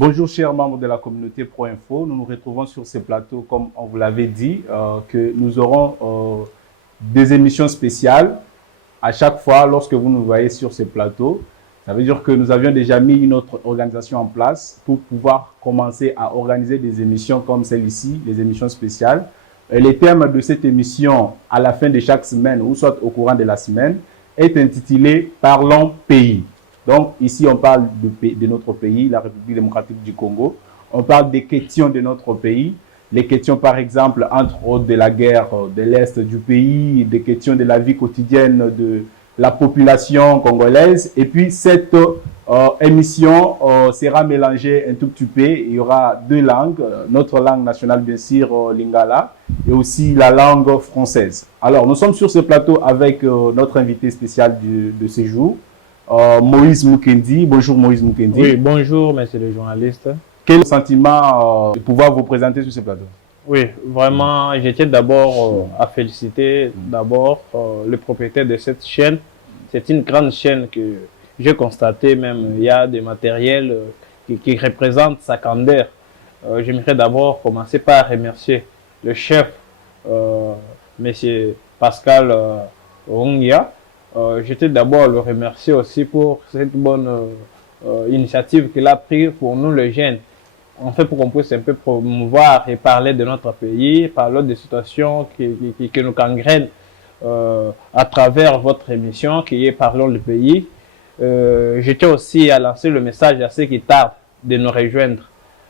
Bonjour chers membres de la communauté Pro-Info, nous nous retrouvons sur ce plateau comme on vous l'avait dit, que nous aurons des émissions spéciales à chaque fois lorsque vous nous voyez sur ce plateau. Ça veut dire que nous avions déjà mis notre organisation en place pour pouvoir commencer à organiser des émissions comme celle-ci, les émissions spéciales. Les thèmes de cette émission à la fin de chaque semaine ou soit au courant de la semaine est intitulé « Parlons pays ». Donc ici on parle de notre pays, la République démocratique du Congo. On parle des questions de notre pays, les questions par exemple entre autres de la guerre de l'Est du pays, des questions de la vie quotidienne de la population congolaise. Et puis cette émission sera mélangée un tout petit peu. Il y aura deux langues, notre langue nationale bien sûr, Lingala, et aussi la langue française. Alors nous sommes sur ce plateau avec notre invité spécial de ce jour, Moïse Mukendi. Bonjour Moïse Mukendi. Oui, bonjour monsieur le journaliste. Quel sentiment de pouvoir vous présenter sur ce plateau? Oui, vraiment, je tiens d'abord à féliciter le propriétaire de cette chaîne. C'est une grande chaîne que j'ai constaté, même il y a des matériels qui représentent sa candeur. J'aimerais d'abord commencer par remercier le chef, monsieur Pascal Ongia. Je tiens d'abord à le remercier aussi pour cette bonne initiative qu'il a prise pour nous les jeunes. En fait, pour qu'on puisse un peu promouvoir et parler de notre pays, parler des situations qui nous gangrènent à travers votre émission qui est Parlons le pays. Je tiens aussi à lancer le message à ceux qui tardent de nous rejoindre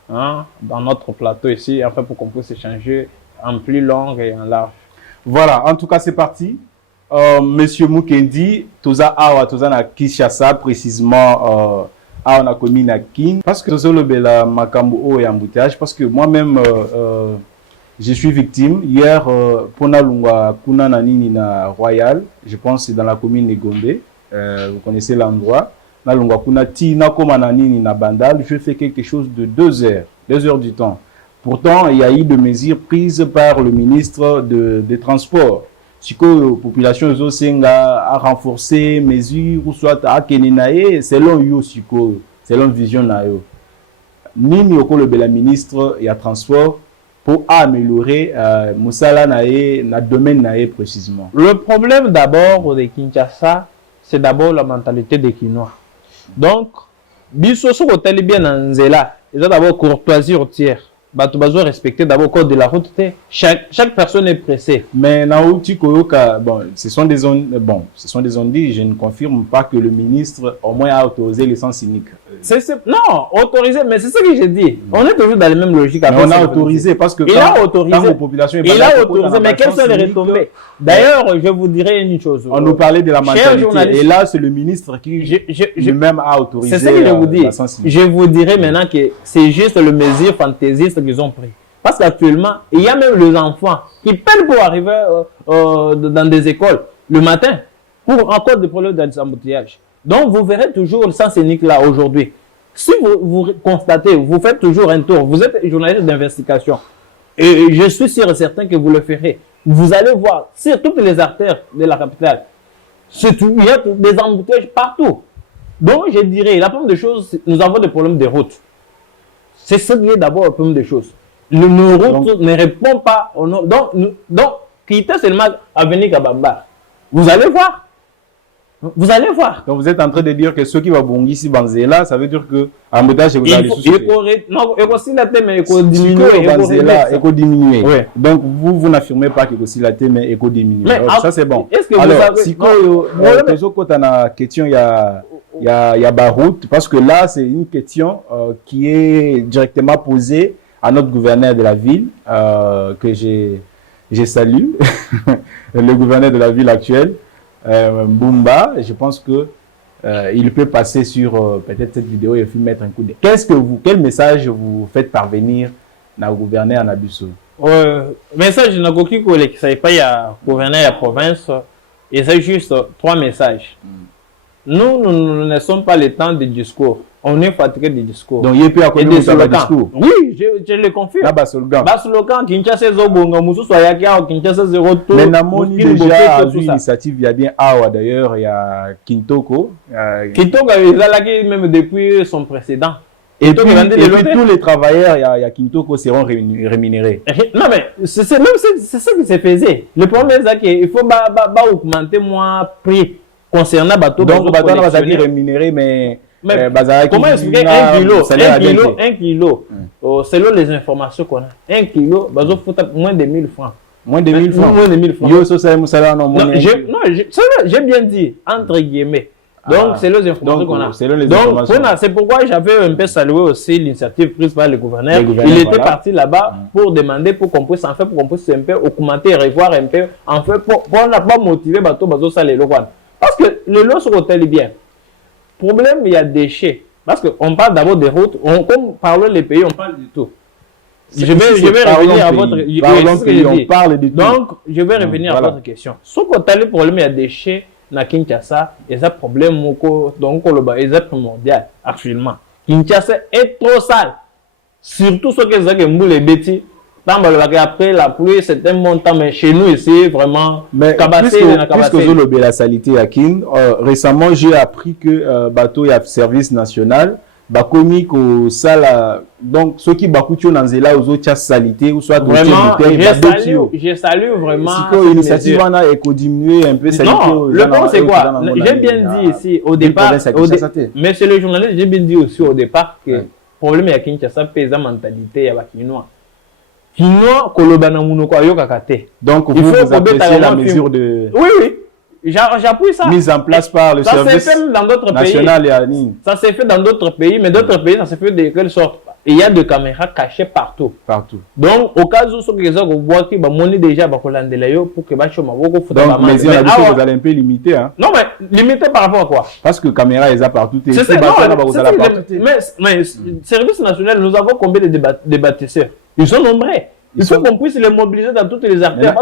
dans notre plateau ici, enfin pour qu'on puisse échanger en plus long et en large. Voilà, en tout cas c'est parti. Monsieur Mukendi, toza awa toza na Kinshasa précisément on a commis na Kin parce que le bela makambo o et embouteillage parce que moi-même je suis victime hier pona lungwa kuna na nini na Royal, je pense c'est dans la commune de Gombe, vous connaissez l'endroit na lungwa kuna ti na koma na nini na Bandal, je fais quelque chose de 2 heures du temps. Pourtant il y a eu des mesures prises par le ministre des Transports. Si la population a renforcé mesures ou soit à Kenenae, selon yo selon vision na yo. Nini okolo bela ministre ya transport pour améliorer musala nae na domaine nae précisément. Le problème d'abord de Kinshasa, c'est d'abord la mentalité des Kinois. Donc, biso so hôtel bien en nzela, ils ont d'abord courtoisie routière. Bah, tu dois respecter d'abord le code de la route. Chaque personne est pressée. Mais Naouti Koyoka, bon, ce sont des ondits. Je ne confirme pas que le ministre au moins a autorisé l'essence unique. Non, autorisé, mais c'est ce que j'ai dit. On est toujours dans la même logique. On a autorisé parce que il a autorisé. Quand population il a autorisé, mais quelles sont les retombées? D'ailleurs, je vous dirais une chose. On nous parlait de la mentalité. Et là, c'est le ministre qui lui-même a autorisé. C'est ce que je vous dis. Je vous dirais maintenant que c'est juste le mesure fantaisiste qu'ils ont pris. Parce qu'actuellement, il y a même les enfants qui peinent pour arriver dans des écoles le matin pour encore des problèmes d'embouteillage. Donc, vous verrez toujours le sens unique là aujourd'hui. Si vous constatez, vous faites toujours un tour, vous êtes journaliste d'investigation, et je suis sûr et certain que vous le ferez. Vous allez voir sur toutes les artères de la capitale, il y a des embouteillages partout. Donc, je dirais, la première des choses, nous avons des problèmes de route. C'est ce qui est d'abord le problème des choses. Nos routes ne répondent pas au nom. Donc, quittez seulement à venir à Bamba. Vous allez voir. Vous allez voir. Donc, vous êtes en train de dire que ceux qui vont bongi ici, Banzela, ça veut dire que embouteillage, vous allez non, il faut diminuer. Donc, vous n'affirmez pas que aussi la thème est diminuer. Ça, c'est bon. Est-ce que alors, vous avez... si quand on a question, il y a Barout, parce que là, c'est une question qui est directement posée à notre gouverneur de la ville, que j'ai salué, le gouverneur de la ville actuelle, Mbumba. Je pense que il peut passer sur peut-être cette vidéo et puis mettre un coup de... Quel message vous faites parvenir au gouverneur Nabusso? Message n'a aucun collègue, ça n'est pas le gouverneur de la province, et c'est juste 3 messages. Nous ne sommes pas le temps de discours. On est fatigué du discours. Donc, il peut accorder des discours. Oui, je le confirme. Là, Basologan. Basologan, Kinshasa Zobonga, Moussou Soyakia, Kinshasa Zero Tour. Mais Namoni déjà a vu l'initiative, il y a bien Awa d'ailleurs, il y a Kintoko. Kintoko, il a lagué même depuis son précédent. Et puis tous les travailleurs, il y a Kintoko seront rémunérés. Non, mais c'est ça qui se faisait. Le problème, c'est qu'il faut augmenter moins prix concernant bateau. Donc, bateau va dire rémunéré, mais comment expliquer 1 kilo, selon les informations qu'on a, 1 kilo, bateau faut moins de 1000 francs. Moins de 1000 francs. Moins de 1000 francs. Yo, ça, c'est non, j'ai bien dit, entre guillemets. Donc, c'est les informations qu'on a. Donc, c'est pourquoi j'avais un peu salué aussi l'initiative prise par le gouverneur. Il était parti là-bas pour demander pour qu'on puisse en fait, pour qu'on puisse un peu augmenter, revoir un peu, en fait, pour ne pas motiver bateau ça les lois. Parce que les lois sont hôtel bien. Problème, il y a des déchets. Parce qu'on parle d'abord des routes, comme parlons les pays, on parle du tout. Je vais revenir à votre Donc, je vais revenir à votre question. Sauf qu'au problème, il y a des déchets. Na Kinshasa, il y a un problème donc il est primordial actuellement. Kinshasa est trop sale. Surtout ce que c'est les bêtises. Après la pluie, c'est un montant, mais chez nous ici, vraiment, puisque la saleté à Kin, récemment, j'ai appris que bateau y a service national. Bakomi ko sala donc ceux qui bakutio nanzela aux autres salité ou soit vraiment je salue vraiment si l'initiative on a diminuer un peu salité. Non, le point c'est quoi? J'ai bien dit ici au départ, mais c'est le journaliste, j'ai bien dit aussi au départ que le problème est qu'il y a Kinshasa pesa mentalité ya bakinois. Kinois kolobana munoko ayoka kate. Donc vous appréciez la mesure de Oui. J'appuie ça. Mise en place par le service national et ANIN. Ça s'est fait dans d'autres pays, mais d'autres pays, ça s'est fait de quelle sorte? Il y a des caméras cachées partout. Donc, au cas où ceux qui ont voit qu'ils vont déjà pour que donc, mais vous allez un peu limiter. Hein? Non, mais limiter par rapport à quoi? Parce que caméra est partout. Mais service national, nous avons combien de bâtisseurs? Ils sont nombreux. Il faut qu'on puisse les mobiliser dans toutes les artères.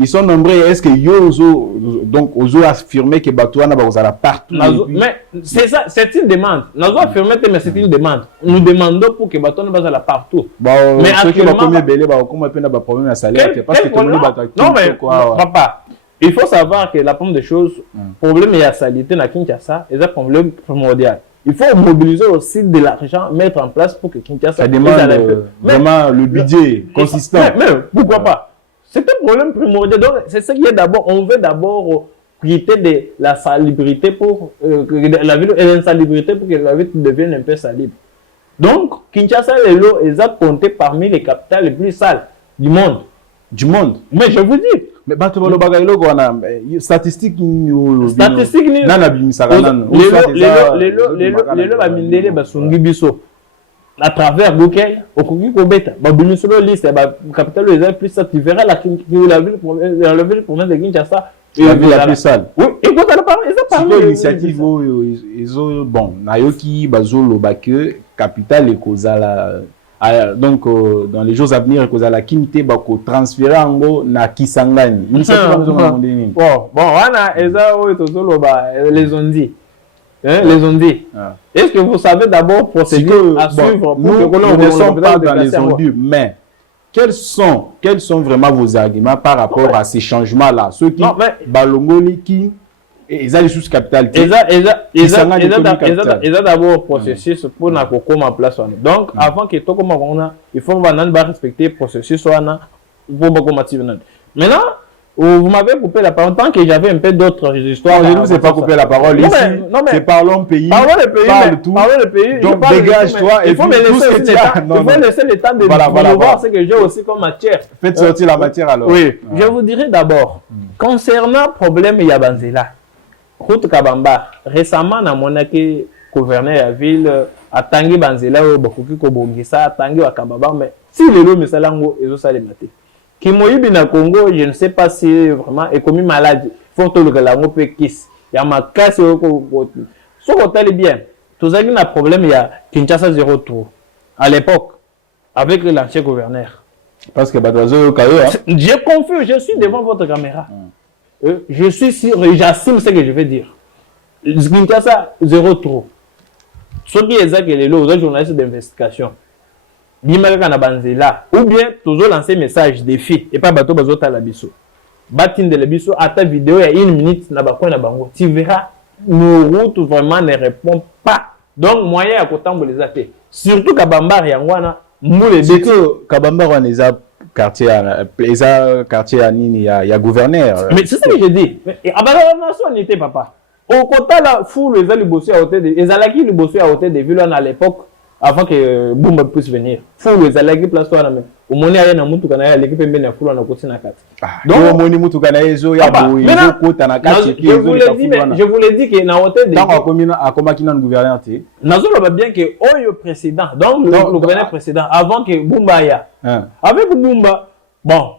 Ils sont nombreux. Est-ce que Yozo, donc, Ozo a affirmé que Batouana va partout? Mais c'est ça, c'est une demande. Nous avons affirmé, mais c'est une demande. Nous demandons pour que Batouana va partout. Mais ceux qui vont comme belé, comment on peut avoir problème à salaire? Parce que tout le monde va non, mais papa, il faut savoir que la première des choses, le problème est la saleté dans Kinshasa, c'est un problème primordial. Il faut mobiliser aussi de l'argent, mettre en place pour que Kinshasa... Ça demande vraiment le budget consistant. Mais pourquoi pas? C'est un problème primordial. Donc, c'est ce qui est d'abord. On veut d'abord quitter de la salubrité pour la ville et l'insalubrité pour que la ville devienne un peu salubre. Donc, Kinshasa et l'eau est compté parmi les capitales les plus sales du monde. Mais je vous dis. Mais Batobalo Bagailo, on a statistiques. Statistiques, à travers Google, au Kobeta, sur la liste, la capitale des plus sales, tu verras la ville province de Kinshasa. La ville la plus sale. Oui, et quand elle parle, c'est l'initiative, ils ont, bon, Nayoki, Bazolo, Bake, capitale et Kozala. Donc, dans les jours à venir, Kozala Kimite, Bako, transférer en gros, na Kisangani. Bon, voilà, les ont dit. Les ont dit. Est-ce que vous savez d'abord procéder à suivre pour nous ne sommes pas dans les ondus, mais quels sont vraiment vos arguments par rapport à ces changements-là? Ceux qui Balongoli, qui ils ont les sous capital. Ils ont d'abord processus pour n'a pas en place. Donc, avant que tout comme on a, il faut respecter le processus pour maintenant. Vous m'avez coupé la parole tant que j'avais un peu d'autres histoires. Je ne vous ai pas coupé la parole ici. C'est parlons pays. Parlons le pays. Donc dégage-toi et il faut me laisser le temps de voir ce que j'ai aussi comme matière. Faites sortir la matière alors. Oui. Je vous dirais d'abord, concernant le problème Yabanzela, route Kabamba, récemment, dans mon gouverneur de la ville, à Tangi Banzela, Bokuki Kobongisa, à Tangi Wakababa, mais si les lots me salango, ils ont ça les matés. Qui moyibi na Congo, je ne sais pas si vraiment est commis malade. Faut que le galango peut kiss. Il y a ma casse au côté. Ce qu'on t'a bien. Tout ça qui a un problème, il y a Kinshasa 0 trou. À l'époque, avec l'ancien gouverneur. Parce que Badazo Kayo. J'ai confus, je suis devant votre caméra. Je suis sûr, j'assume ce que je vais dire. Kinshasa 0 trou. Ce qui est exact, c'est les journalistes d'investigation. Bimaka na banzela ou bien toujours lancer message défi et pas bateau bazota la biso batin de la biso à ta vidéo il y a 1 minute na bakwa na bango tu verras nos routes vraiment ne répondent pas donc moyen à cotambo les athées surtout Kabambar Yangwana, moule c'est que Kabambar on les a quartier à Nini, il y a gouverneur. Mais c'est ça que je dis. À Nation on était papa. Au côté là, fou les ali bossé à hôtel les alaki le bossé à hôtel de ville à l'époque avant que Boumba puisse venir. Fou les alaki place toi là mais au moni aya na mutu kana ya l'équipe mbe na fulu na koti na kati. Donc au moni mutu kana ezo ya boui zo kota na kati je vous l'ai dit que na hôtel de tant à komaki na gouverneur té. Nazo ba bien que oyo précédent donc le gouverneur précédent avant que Boumba ya. Avec Boumba bon,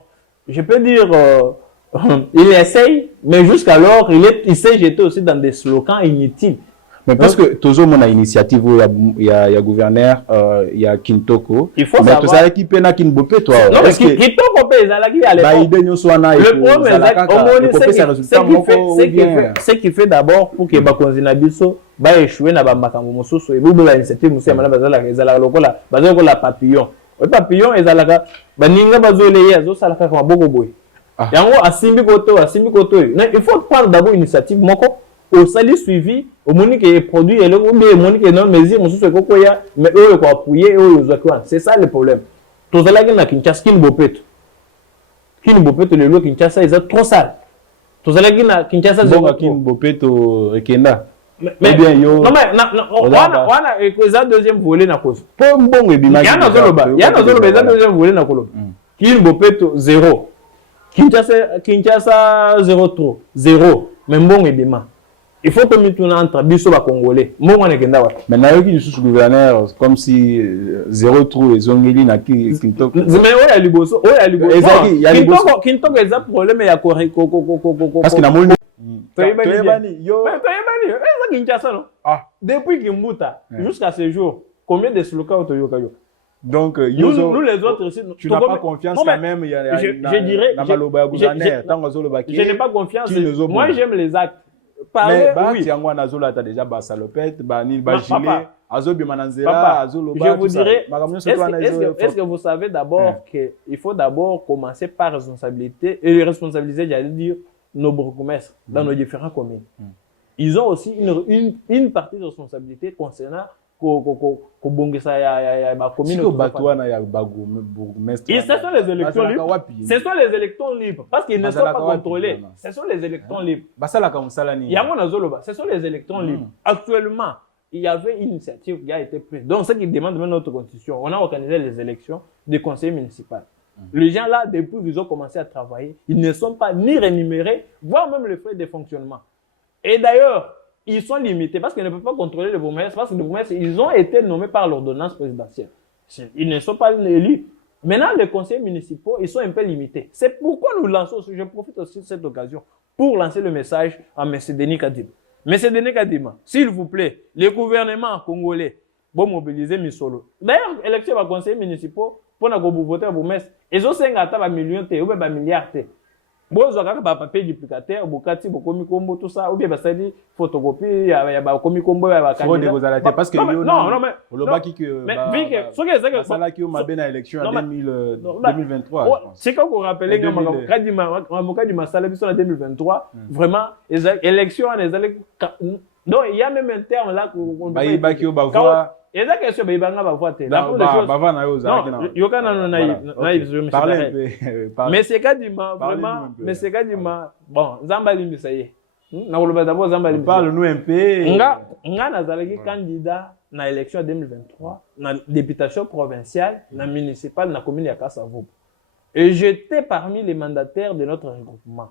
je peux dire il essaye, mais jusqu'alors, il s'est jeté aussi dans des slogans inutiles. Mais parce que toujours mon initiative, il y a gouverneur, il y a Kintoko. Il faut mais savoir. Mais tout ça, qui peine à Kinbopé, toi. Non, parce que Kintoko, il y a ce qui fait d'abord pour que Bakonzina Biso va échouer dans Bamakambo Mosusu et Bouboula initiative, Moussa Malabazala, la papillon. Le papillon, ils ont Baninga Bazolé, ils ont Salaka Bogoboy. Il faut prendre d'abord l'initiative au sali suivi au monique et produit et le monique non mesure mais eux quoi appuyer c'est ça le problème tous les gens qui Kinshasa qui ne bopet le lot Kinshasa ils sont trop sales tous les gens qui Kinshasa qui ne bopet au Rekenda mais bien yo non mais on a deuxième volet na cause pour bon et bimage il y a un deuxième volet na cause qui ne bopet zéro Kinshasa 0-0 mais bon et bima il faut que nous tournions entre biso ba congolais mon on est kenda wa mais na yo qui sous gouverneur comme si 0-3 les ongeli na Kintoko mais oya liboso Kintoko ils ont problème ya ko parce que na moni yo Kinshasa non depuis Kimbuta jusqu'à ce jour combien de slogans autoyoka yo. Donc, nous les autres aussi, tu n'as pas confiance quand même. Je dirais, je n'ai pas confiance. Moi, j'aime les actes. Parler, oui. Déjà, salopette, je vous dirais, est-ce que vous savez d'abord qu'il faut d'abord commencer par responsabilité et responsabiliser, j'allais dire, nos bourgmestres dans nos différentes communes. Ils ont aussi une partie de responsabilité concernant ce sont les élections libres. Ce sont les élections libres. Parce qu'ils ne sont pas contrôlés. Ce sont les élections libres. Ce sont les élections libres. Actuellement, il y avait une initiative qui a été prise. Donc, ce qui demande même notre constitution, on a organisé les élections des conseillers municipaux. Les gens là, depuis qu'ils ont commencé à travailler, ils ne sont pas ni rémunérés, voire même les frais de fonctionnement. Et d'ailleurs, ils sont limités parce qu'ils ne peuvent pas contrôler les bourgmestres, parce que les bourgmestres, ils ont été nommés par l'ordonnance présidentielle. Ils ne sont pas élus. Maintenant, les conseillers municipaux, ils sont un peu limités. C'est pourquoi nous lançons, je profite aussi de cette occasion pour lancer le message à M. Denis Kadima. M. Denis Kadima, s'il vous plaît, les gouvernements congolais vont mobiliser Misolo. D'ailleurs, l'élection des conseillers municipaux, pour nous voter au bourgmestre, ils ont 50 millions ou milliards. Bon, je vais papier duplicateur, bokati, bokomi kombo, tout ça, ou bien ça dit photocopie, il y a bokomi kombo, il y a candidat. Parce que non, mais le baki que ça là qui m'a bien à l'élection en 2023. C'est quand vous rappelez que avocat du Massala en 2023, vraiment, les élections, non, il y a même un terme là qu'on peut pas. Et la question, il y a une voix. Mais c'est Kadima, vraiment, mais c'est Kadima. Bon, Zambali, ça y est. Parle-nous un peu. On a candidat dans l'élection 2023, dans la députation provinciale, dans la municipale, dans la commune de Kassavo. Et j'étais parmi les mandataires de notre regroupement.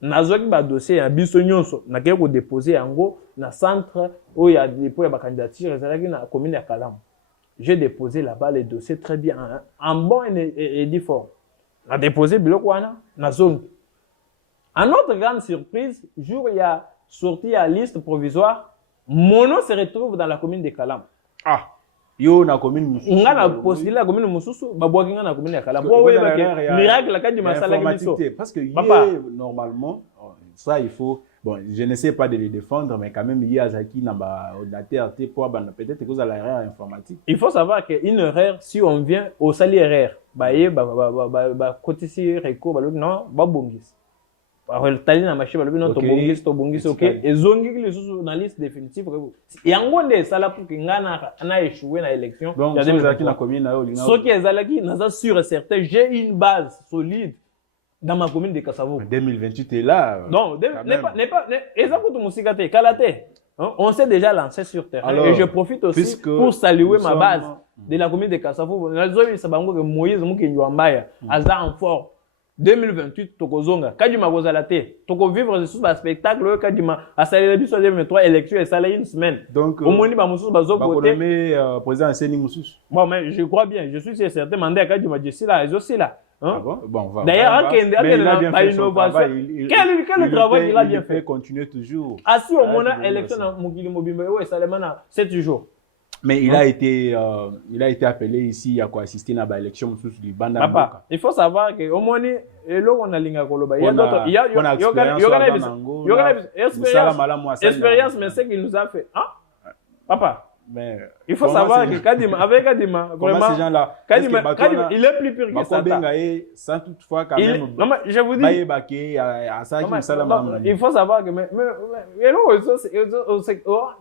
Nazoki ba dossier ya biso nyonso na ke ko déposer yango na centre où il y a dépôt ya ba candidature ezalaki na commune ya Kalam. J'ai déposé là-bas les dossiers très bien en bon et dit fort. Na déposé biloko wana na zone. À notre grande surprise, jour il y a sorti à liste provisoire, mon nom se retrouve dans la commune de Kalam. Ah. Yo na commune mususu ngana postulé la commune mususu babwaki ngana commune ya Kala bo weba ke miracle la kadi masala biso parce que normalement ça il faut bon je ne sais pas de les défendre mais quand même il y a Zaki na ba ordinateur te pour peut-être cause à l'erreur informatique. Il faut savoir que une erreur si on vient au sali erreur ba kotisi reko ba non ba bongis tali na machine balobi non to bongisi ok ezongi les sous na liste définitive yango nde sala pour que ngana na échouer na élection donc ezalaki na commune na yo soki ezalaki naza sûr et certain j'ai une base solide dans ma commune de Kassavo. 2028 est là. Non, n'est pas exactement musikate kalate. On s'est déjà lancé sur terrain. Alors, et je profite aussi pour saluer ma base de la commune de Kassavo. Nazobi sabango que Moïse Mukinyo Ambaya aza en fort 2028 tokozonga kadima kozalate toko vivre sous ba spectacle kadima asalé biso 2023 élection et salé une semaine. Donc au moni ba mususu bazo côté président Seni Mususu. Bon mais je crois bien, je suis certain mandé kadima Jessi là, aussi là. Hein? Ah bon, d'ailleurs, il a bien fait son travail. Quel travail il a bien fait? Continuer toujours. Assis au moment élection dans Mugili Mobimba, ouais, ça demande 7 jours. Mais il a été appelé ici à quoi assister à l'élection sous le Banda. Papa, il faut savoir que au moins et là on a linga koloba. Il y a d'autres, il y a expérience, mais c'est qu'il nous a fait. Hein? Papa. Mais il faut savoir que Kadima, avec Kadima, vraiment, ces gens-là, Kadima, il est plus pire que ça. Sans toutefois quand même. Non, mais je vous dis. Il faut savoir que,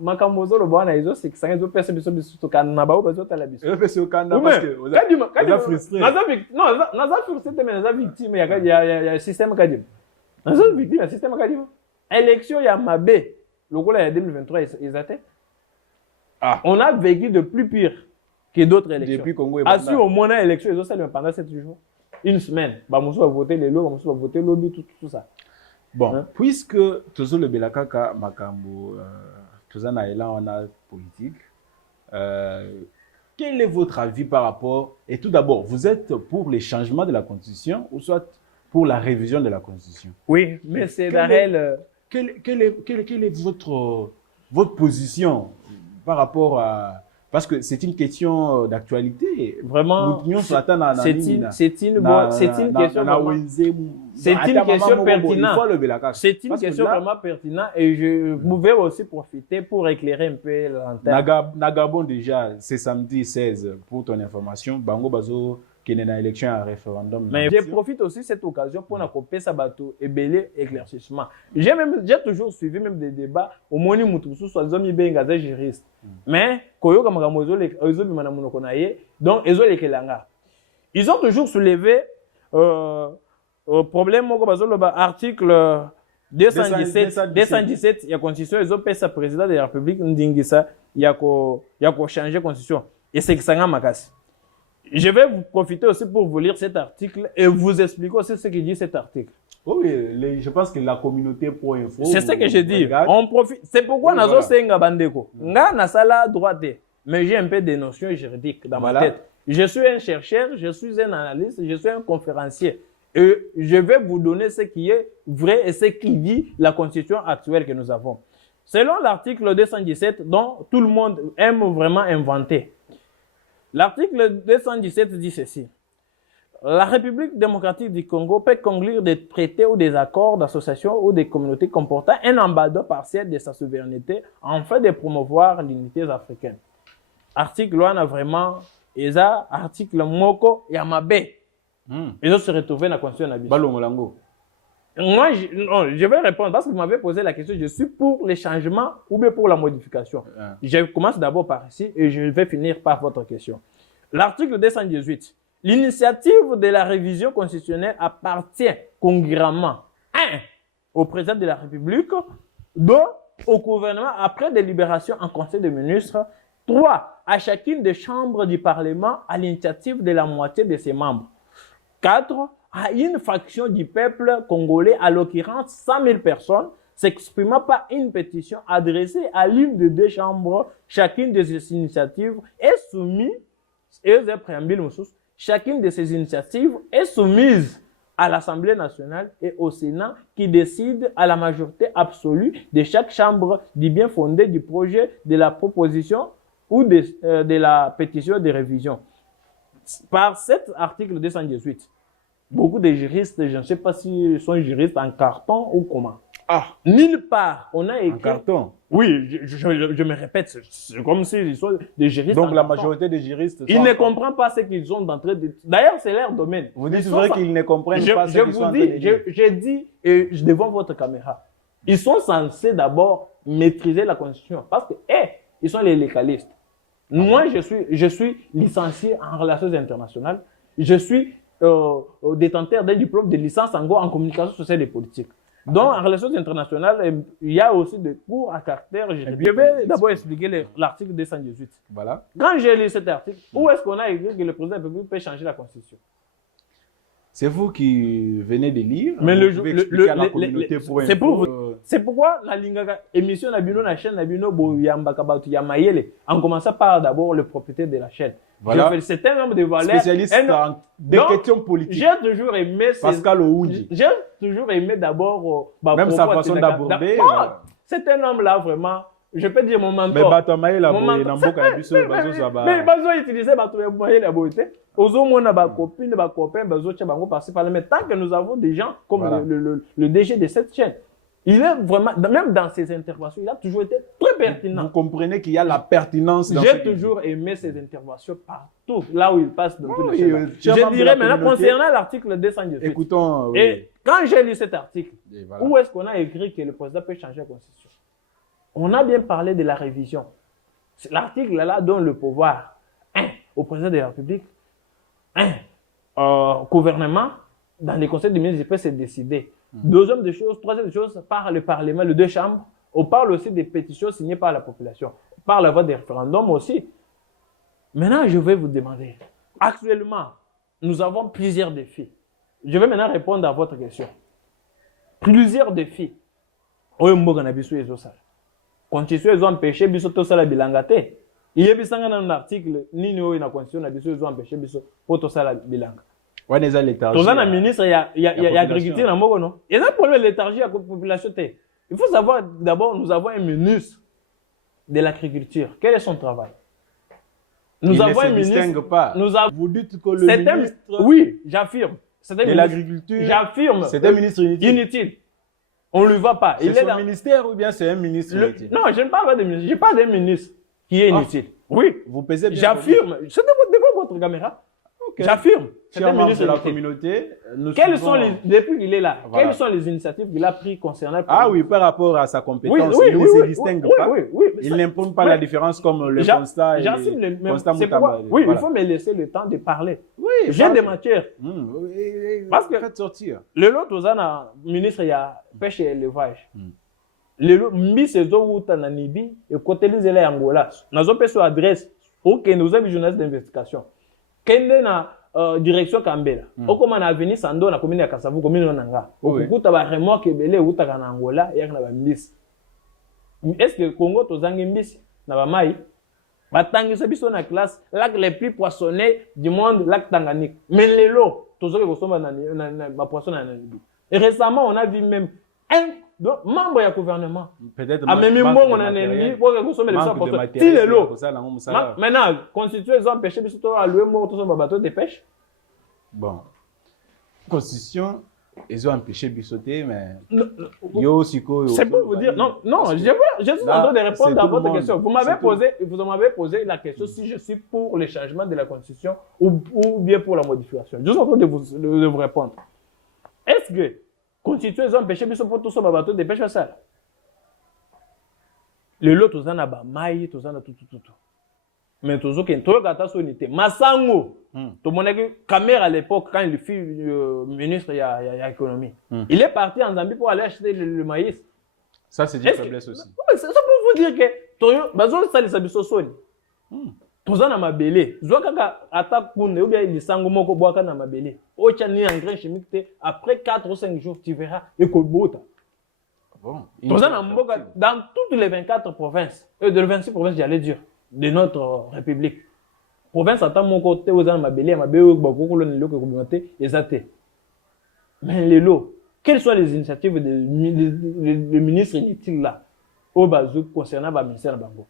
Makamozo, le bon, ils ont 500 personnes qui sont Kanaba, ils ont Talabis. Ils ont Kadima, frustré. Non, Naza frustré, mais Naza victime, il y a un système Kadima. Naza victime, il y a un système Kadima. Élection, il y a Mabé. Le coup, là, il y a 2023, ils étaient. Ah. On a vécu de plus pire que d'autres élections. Depuis Congo et Assis au moins à l'élection, ils ont salué pendant 7 jours. Une semaine. Bamoussou a voté les lots, Bamoussou a voté l'obus, tout ça. Bon, hein? Puisque toujours le Belakaka, Makambo, tout ça, on a politique. Quel est votre avis par rapport... Et tout d'abord, vous êtes pour les changements de la Constitution ou soit pour la révision de la Constitution? Oui, mais c'est Darel... Quelle est votre position par rapport à... Parce que c'est une question d'actualité. Vraiment, c'est une question pertinente. C'est une question vraiment pertinente et je pouvais aussi profiter pour éclairer un peu l'antenne. Nagabon déjà, c'est samedi 16, pour ton information. Bango Bazo, qui est dans l'élection à référendum. Mais je profite aussi de cette occasion pour n'accompagner Sabato et belé éclaircissement. J'ai toujours suivi même des débats au Moni Moutoussou, soit Zomi Bengaza juriste. Mais, Koyo Kamagamozo, donc, ils ont toujours soulevé problème, article 217, il y a constitution, ils ont payé sa président de la République, Ndingisa, il y a changé la constitution. Et c'est que ça n'a pas. Je vais vous profiter aussi pour vous lire cet article et vous expliquer aussi ce qu'il dit cet article. Oui, je pense que la communauté pro-info... C'est ce que je dis. On profite. C'est pourquoi nous avons fait un bandeko. Nga na sala droite. Mais j'ai un peu de notions juridiques dans ma tête. Je suis un chercheur, je suis un analyste, je suis un conférencier. Et je vais vous donner ce qui est vrai et ce qui dit la constitution actuelle que nous avons. Selon l'article 217, dont tout le monde aime vraiment inventer, l'article 217 dit ceci. La République démocratique du Congo peut conclure des traités ou des accords d'association ou des communautés comportant un embargo partiel de sa souveraineté en fait de promouvoir l'unité africaine. Article 1 a vraiment, article Moko Yamabe. Ils ont se retrouvé dans la constitution. Moi, je vais répondre parce que vous m'avez posé la question. Je suis pour les changements ou bien pour la modification. Je commence d'abord par ici et je vais finir par votre question. L'article 218. L'initiative de la révision constitutionnelle appartient congruemment 1. Au président de la République, 2. Au gouvernement après délibération en Conseil des ministres, 3. À chacune des chambres du Parlement à l'initiative de la moitié de ses membres, 4. À une fraction du peuple congolais, à l'occurrence 100 000 personnes, s'exprimant par une pétition adressée à l'une des deux chambres, chacune de ces initiatives est soumise, chacune de ces initiatives est soumise à l'Assemblée nationale et au Sénat qui décide à la majorité absolue de chaque chambre du bien fondé du projet, de la proposition ou de la pétition de révision. Par cet article 218, beaucoup de juristes, je ne sais pas s'ils sont juristes en carton ou comment. Ah, Nulle part, on a en écrit... carton. Oui, je me répète, c'est comme s'ils sont des juristes. Donc la en carton. majorité des juristes... Ils ne comprennent pas ce qu'ils sont en train de... D'ailleurs, c'est leur domaine. Vous dites vrai qu'ils ne comprennent pas ce qu'ils sont en train de dire. Je dis, et devant votre caméra, ils sont censés d'abord maîtriser la Constitution. Parce que, ils sont les légalistes. Moi, je suis licencié en relations internationales. Je suis détenteur d'un diplôme de licence en communication sociale et politique. Donc, en relations internationales, il y a aussi des cours à caractère juridique. Je vais d'abord expliquer l'article 218. Voilà. Quand j'ai lu cet article, où est-ce qu'on a écrit que le président de la République peut changer la Constitution? C'est vous qui venez de lire. Mais c'est pourquoi la lingaga émission na bino na chaîne na bino boyambaka batu ya mayele en commençant par d'abord le propriétaire de la chaîne. Voilà. C'est un homme de valeur. Spécialiste en des questions politiques. J'ai toujours aimé Pascal Ouji. J'ai toujours aimé d'abord même sa façon d'aborder. C'est un homme là vraiment. Je peux dire mon mentor. Mais Batamaye la boye namboka biso bazo zaba. Mais bazo utiliser Batamaye la boye. Ozo mona ba copine ba copain bazo tcha bango passer par là. Mais tant que nous avons des gens comme voilà. le DG de cette chaîne, il est vraiment, même dans ses interventions, il a toujours été très pertinent. Vous comprenez qu'il y a la pertinence dans J'ai toujours aimé ses interventions partout, là où il passe dans tous les chemins. Je dirais maintenant, concernant l'article 218. Écoutons. Et quand j'ai lu cet article, voilà. Où est-ce qu'on a écrit que le président peut changer la Constitution? On a bien parlé de la révision. L'article là donne le pouvoir, au président de la République, au gouvernement, dans les conseils de ministres, il peut se décider. Deuxième des choses, troisième des choses, par le Parlement, les deux chambres, on parle aussi des pétitions signées par la population, par la voie des référendums aussi. Maintenant, je vais vous demander, actuellement, nous avons plusieurs défis. Je vais maintenant répondre à votre question. Plusieurs défis. Constitution, ils ont empêché biso to sala bilangate. Il y a bisanga dans l'article ni no na constitution na biso ils ont empêché biso pour to sala bilanga. Ouais les l'état. Tous les ministres il y a agriculture na moko non. Il y a un problème léthargie à la population. Il faut savoir d'abord nous avons un ministre de l'agriculture. Quel est son travail? Nous avons un ministre pas. Vous dites que le ministre oui, j'affirme. C'est de l'agriculture. J'affirme. C'est un ministre inutile. On ne lui va pas. C'est son ministère ou bien c'est un ministre inutile? Non, je ne parle pas de ministre. Je parle d'un ministre qui est inutile. Oui. Vous pesez bien. J'affirme. C'est devant votre caméra. Okay. J'affirme. C'est un ministre de la communauté. Quelles sont depuis qu'il est là, voilà. Quelles sont les initiatives qu'il a prises concernant... Ah oui, par rapport à sa compétence, il ne se distingue pas. Il n'impose pas la différence comme le constat et le constat Moutamba. Oui, voilà. Il faut me laisser le temps de parler. Oui, j'ai des matières. Parce que faites sortir. Le lot aux ministre il y a pêche et élevage. Le lot mbisi zo wuta na Nibi et côté les élèves Angola. Nous avons sur adresse pour que nous ayons journalistes d'investigation. Kende na direction Kambela. Okoma na avenue Sando na commune ya Kasavu commune nanga. Okukuta ba remorque ebele wuta na Angola ya na ba mbisi. Est-ce que Congo tozangi mbisi na ba mai? Batangisa biso na classe lac les plus poissonnés du monde, lac Tanganyika. Mais les lots tozoke kosomba na ba poisson na Nibi. Et récemment on a vu même un membre du gouvernement. Peut-être même on a ennemi pour que consommer les poissons. Si les lots. Maintenant, constituer ils ont empêché biso à louer mort tous les bateaux de pêche. Bon. Constitution ils ont empêché bisoter mais yo siko c'est pour vous dire non je suis en train de répondre à votre question. Vous m'avez posé la question si je suis pour le changement de la constitution ou bien pour la modification. Je suis en train de vous répondre. Est-ce que constituer ils ont empêché biso pour tous les bateaux de pêche ça? Le lot tous en a ba mai tous en a tout. Mais tous aucun toi gata sonité Massango tout mon caméra à l'époque quand il fut ministre il y a économie il est parti en Zambie pour aller acheter le maïs. Ça c'est une faiblesse aussi. C'est ça pour vous dire que toyo bazo ça les abiso soni toza na mabele zwa kaka ata kune ou bien lisango moko boaka na mabele ocha ni engrais chimique te après 4 ou 5 jours tu verras ekobota. Bon toza na mboka dans toutes les 24 provinces de les 26 provinces j'allais dire de notre république. Province à mon côté aux gens mabélé bakoko le loko communauté ezate. Mais les lots, quelles sont les initiatives des ministres inutiles là au bazou concernant le ministère bango?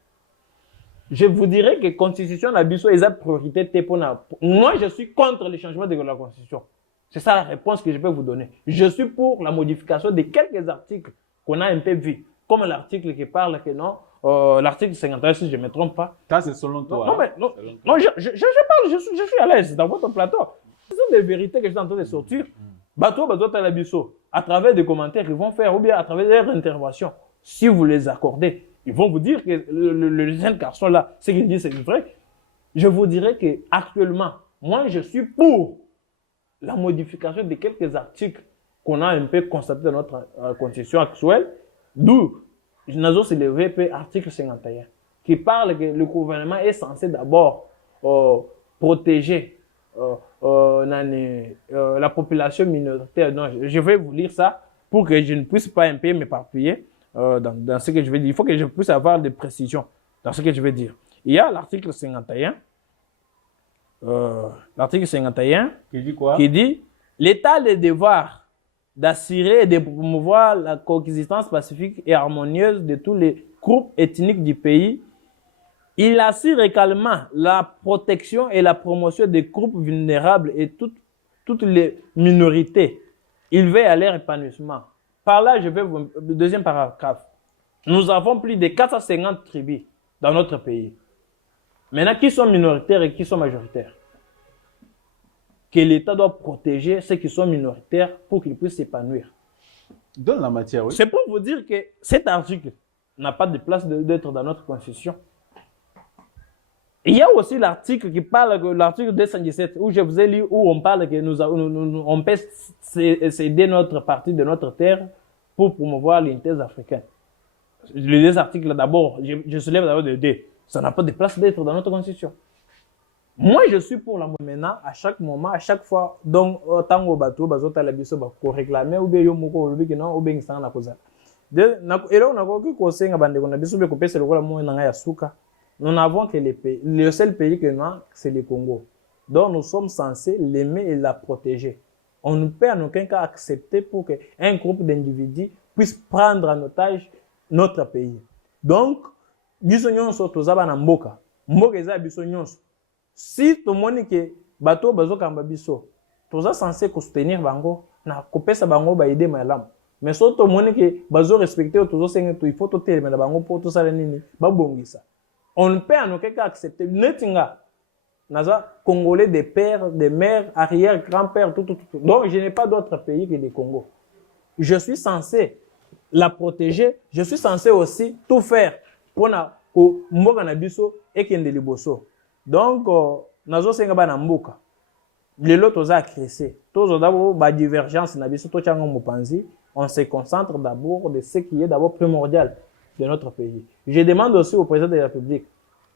Je vous dirais que constitution la biso est priorité pour moi je suis contre le changement de la constitution. C'est ça la réponse que je peux vous donner. Je suis pour la modification de quelques articles qu'on a un peu vu. Comme l'article qui parle que non, l'article 51, si je ne me trompe pas. Ça, c'est selon toi. Non, mais non, non je parle, je suis à l'aise dans votre plateau. Ce sont des vérités que je suis en train de sortir. Bateau, Talabiso, à travers des commentaires qu'ils vont faire, ou bien à travers leur intervention, si vous les accordez, ils vont vous dire que le jeune garçon là, ce qu'il dit, c'est vrai. Je vous dirais qu'actuellement, moi, je suis pour la modification de quelques articles qu'on a un peu constatés dans notre constitution actuelle, d'où Nazo CLVP article 51, qui parle que le gouvernement est censé d'abord protéger la population minoritaire. Non, je vais vous lire ça pour que je ne puisse pas un peu m'éparpiller dans ce que je vais dire. Il faut que je puisse avoir des précisions dans ce que je vais dire. Il y a l'article 51. L'article 51 qui dit quoi? Qui dit l'État a le devoir d'assurer et de promouvoir la coexistence pacifique et harmonieuse de tous les groupes ethniques du pays. Il assure également la protection et la promotion des groupes vulnérables et toutes les minorités. Il veille à leur épanouissement. Par là, je vais vous... Deuxième paragraphe. Nous avons plus de 450 tribus dans notre pays. Maintenant, qui sont minoritaires et qui sont majoritaires? Que l'État doit protéger ceux qui sont minoritaires pour qu'ils puissent s'épanouir. Donne la matière, oui. C'est pour vous dire que cet article n'a pas de place d'être dans notre constitution. Il y a aussi l'article qui parle, l'article 217, où je vous ai lu, où on parle que on peut céder notre partie de notre terre pour promouvoir l'unité africaine. Les deux articles, d'abord, je soulève d'abord de deux. Ça n'a pas de place d'être dans notre constitution. Moi, je suis pour la maintenant, à chaque moment, à chaque fois, donc, tant au bateau, bazota la biso, pour réclamer, ou bien yomoko, ou bien non, ou bien ça, na cause. Et là, on a quoi que conseille à bande, on a biso, bien coupé, c'est le rôle, moi, n'a yasuka. Nous n'avons que les pays, le seul pays que nous avons, c'est le Congo. Donc, nous sommes censés l'aimer et la protéger. On ne peut en aucun cas accepter pour qu'un groupe d'individus puisse prendre en otage notre pays. Donc, biso nyonso tozaba na mboka. Mboka eza biso nyonso. Si tomoni ke bato bazokamba biso, toza censé soutenir bango na kopesa bango ba aider malamu. Mais so tomoni ke bazo respecter tozo senga to il faut to telemela bango pour to sala nini ba bongisa. On ne peut en aucun cas accepter netinga naza congolais des pères, des mères, arrière, grand-père tout. Donc je n'ai pas d'autre pays que le Congo. Je suis censé la protéger, je suis censé aussi tout faire pour na ko mboka na biso ekende liboso. Donc nazo senga ba na mboka lelo toza crissé tozo d'abord ba divergence na biso to tchanga mopanzi, on se concentre d'abord de ce qui est d'abord primordial de notre pays. Je demande aussi au président de la République,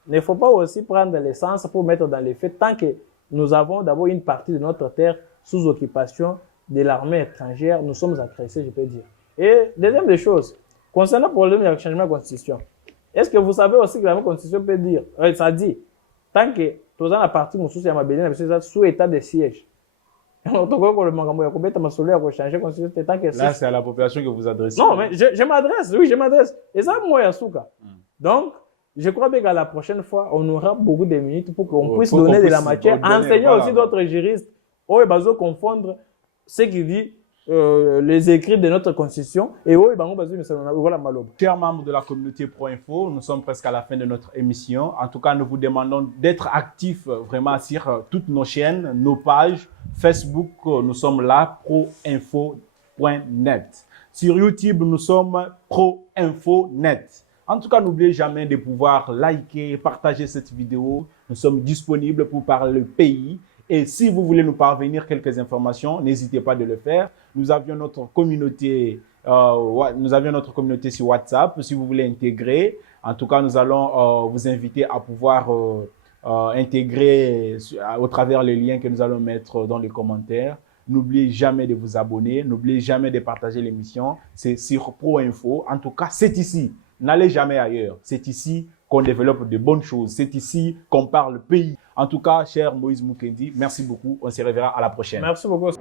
il ne faut pas aussi prendre l'essence pour mettre dans les faits tant que nous avons d'abord une partie de notre terre sous occupation de l'armée étrangère, nous sommes agressés, je peux dire. Et deuxième des choses, concernant le problème du changement de la constitution, est-ce que vous savez aussi que la constitution peut dire, ça dit, tant que tous la partie sous état de siège. Là, c'est à la population que vous adressez. Non, mais je m'adresse, oui, je m'adresse. Et ça, moi, Yasuka. Donc, je crois bien qu'à la prochaine fois, on aura beaucoup de minutes pour qu'on puisse donner de la matière, enseigner aussi d'autres juristes, où ils vont confondre ce qui dit les écrits de notre constitution et où ils vont voilà maloba. Chers membres de la communauté Pro-Info, nous sommes presque à la fin de notre émission. En tout cas, nous vous demandons d'être actifs vraiment sur toutes nos chaînes, nos pages. Facebook, nous sommes là, proinfo.net. Sur YouTube, nous sommes proinfo.net. En tout cas, n'oubliez jamais de pouvoir liker, partager cette vidéo. Nous sommes disponibles pour parler le pays. Et si vous voulez nous parvenir quelques informations, n'hésitez pas de le faire. Nous avions notre communauté sur WhatsApp. Si vous voulez intégrer, en tout cas, nous allons vous inviter à pouvoir intégrer au travers les liens que nous allons mettre dans les commentaires. N'oubliez jamais de vous abonner. N'oubliez jamais de partager l'émission. C'est sur Pro-Info. En tout cas, c'est ici. N'allez jamais ailleurs. C'est ici qu'on développe de bonnes choses. C'est ici qu'on parle pays. En tout cas, cher Moïse Mukendi, merci beaucoup. On se reverra à la prochaine. Merci beaucoup.